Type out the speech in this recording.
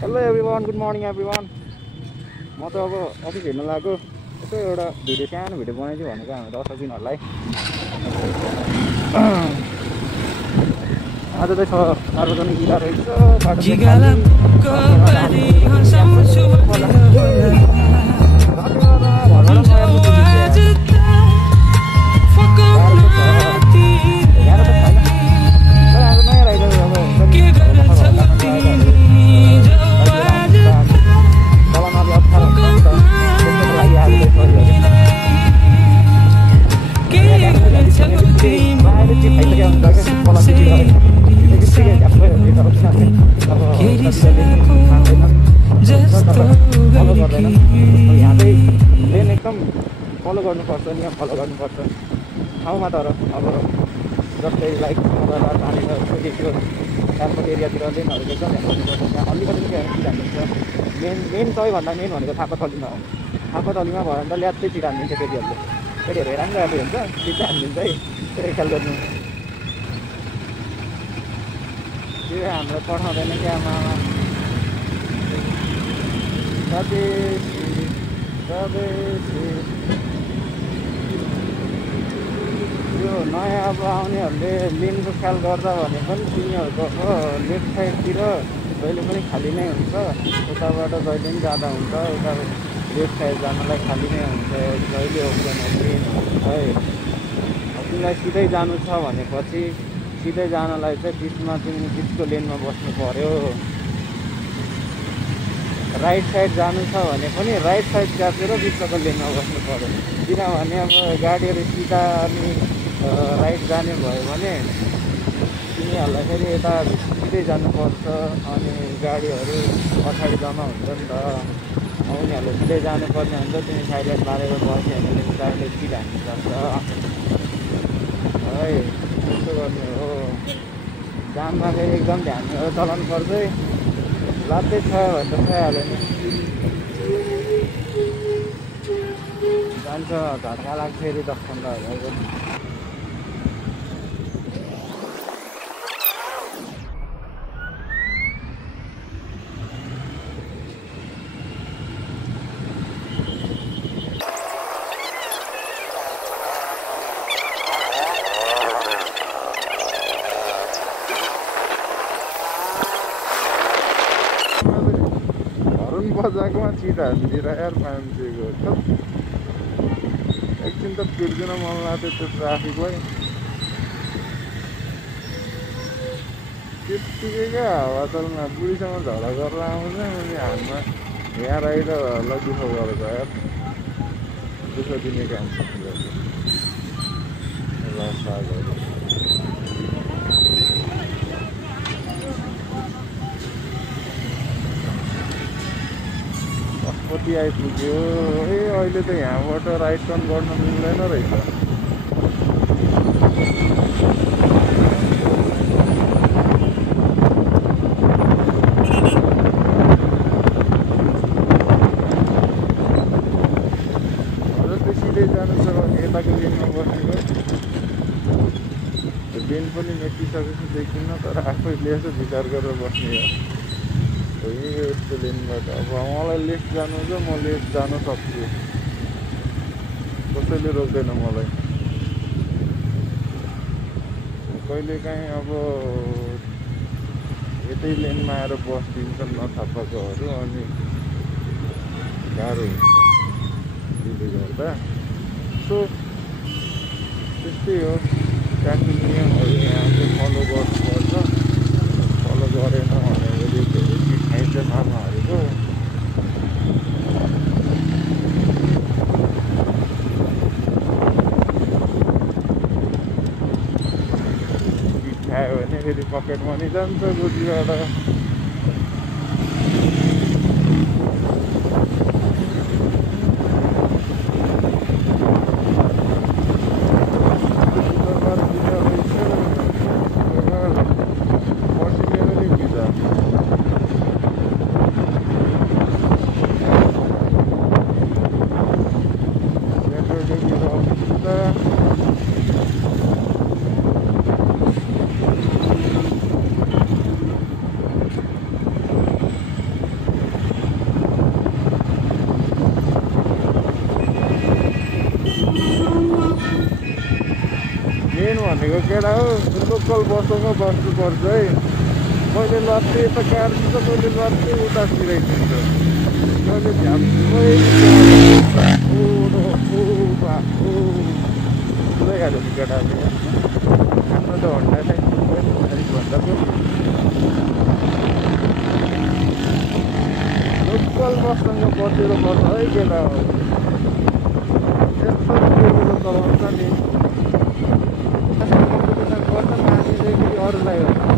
Hello everyone, good morning everyone. म त अब अफिस हेर्न लागेको। यसो एउटा भिडियो सानो भिडियो बनाइदियो भनेको हाम्रो दर्शक दिनहरूलाई। आज चाहिँ सार्वजनिक इला रहेछ, बाटो चाहिँ खाली। एकदम फलो गर्नुपर्छ, नियम फलो गर्नुपर्छ ठाउँमा। तर अब जस्तै लाइक त्यो एयरपोर्ट एरियातिर लेनहरूको एकदम ध्यान गर्नुपर्छ। त्यहाँ अलिकति ध्यान दिन्छ। मेन सबैभन्दा मेन भनेको थापाथलीमा हो। थापाथलीमा भयो भने त ल्याप्चै छिट हानिदिन्छ केटीहरूले। केटीहरू राम्रो राम्रो हुन्छ, छिट्टै हानिदिन्छ है। त्यो ख्याल गर्नु। त्यो हामीलाई पठाउँदैन क्या आमा। यो नयाँ अब आउनेहरूले लेनको ख्याल गर्दा भने पनि तिनीहरूको लेफ्ट साइडतिर जहिले पनि खाली नै हुन्छ। उताबाट जहिले पनि जाँदा हुन्छ। उता लेफ्ट साइड जानलाई खाली नै हुन्छ, जहिले ओपन लेन हुन्छ है। तिमीलाई सिधै जानु छ भनेपछि सिधै जानलाई चाहिँ बिचमा तिमी बिचको लेनमा बस्नु पर्यो। राइट साइड जानु छ भने पनि राइट साइड काटेर बिचको लेनमा बस्नु पर्यो। किनभने अब गाडीहरू सिधा अनि राइट जाने भयो भने तिमीहरूलाई फेरि यता सिधै जानुपर्छ। अनि गाडीहरू पछाडि जम्मा हुन्छ नि त। उनीहरूले सिधै जानुपर्ने हुन्छ। तिमी साइडलाई मारेर बस्यो भने गाडीले सिधा हान्नुपर्छ है। त्यस्तो गर्नु हो। जाममा फेरि एकदम ध्यान चलाउनु पर्छ है। लात्तै छ भने त खाइहाल्यो नि। जान्छ झट्का लाग्छ फेरि 10-15 हजारको। बजाकोमा छिट हालिदिएर यार मान्छेको एकछिन त पिर्दिन मन लाग्थ्यो त्यो ट्राफिकलाई। त्यत्तिकै क्या हावाचलमा बुढीसँग झगडा गरेर आउँछ। अनि हातमा यहाँ राइडरहरूलाई दुःख गरेको यार। दुःख दिने काम सागहरू कति आइपुग्यो। ए अहिले त यहाँबाट राइट टर्न गर्न मिल्दैन रहेछ। जस्तै सिधै जानु छ भने यताको लेनमा बसेको लेन पनि मेटिसकेपछि देखिन्न। तर आफैले यसो विचार गरेर बस्ने हो। यस्तो लेनबाट अब मलाई लेफ्ट जानु छ, म लेफ्ट जान सक्छु। कसैले रोक्दैन मलाई। कहिलेकाहीँ अब यतै लेनमा आएर बसिदिन्छन् नथापाकोहरू। अनि गाह्रो हुन्छ त्यसले गर्दा। सो त्यस्तै हो। ट्राफिक नियमहरू यहाँ चाहिँ फलो गर्नुपर्छ। फलो गरेन भनेपछि धेरै चिज खाइन्छ मामाहरूको। चिज खायो भने फेरि पकेट मनी जान्छ गोजीबाट। भनेको केटा हो लोकल बससँग बस्नुपर्छ है मैले लत्ते यता काट्छु त मैले लत्ते उता सिराइदिन्छु मैले झ्याप्पै पुरै खाले केटाले आफ्नो त हन्डा नै भन्दा पनि लोकल बससँग बसेर पर्छ है केटा हो यस्तो कुरो चलाउँछ नि कम्पिटिसन गर्छ मान्छेले कि अरूलाई हो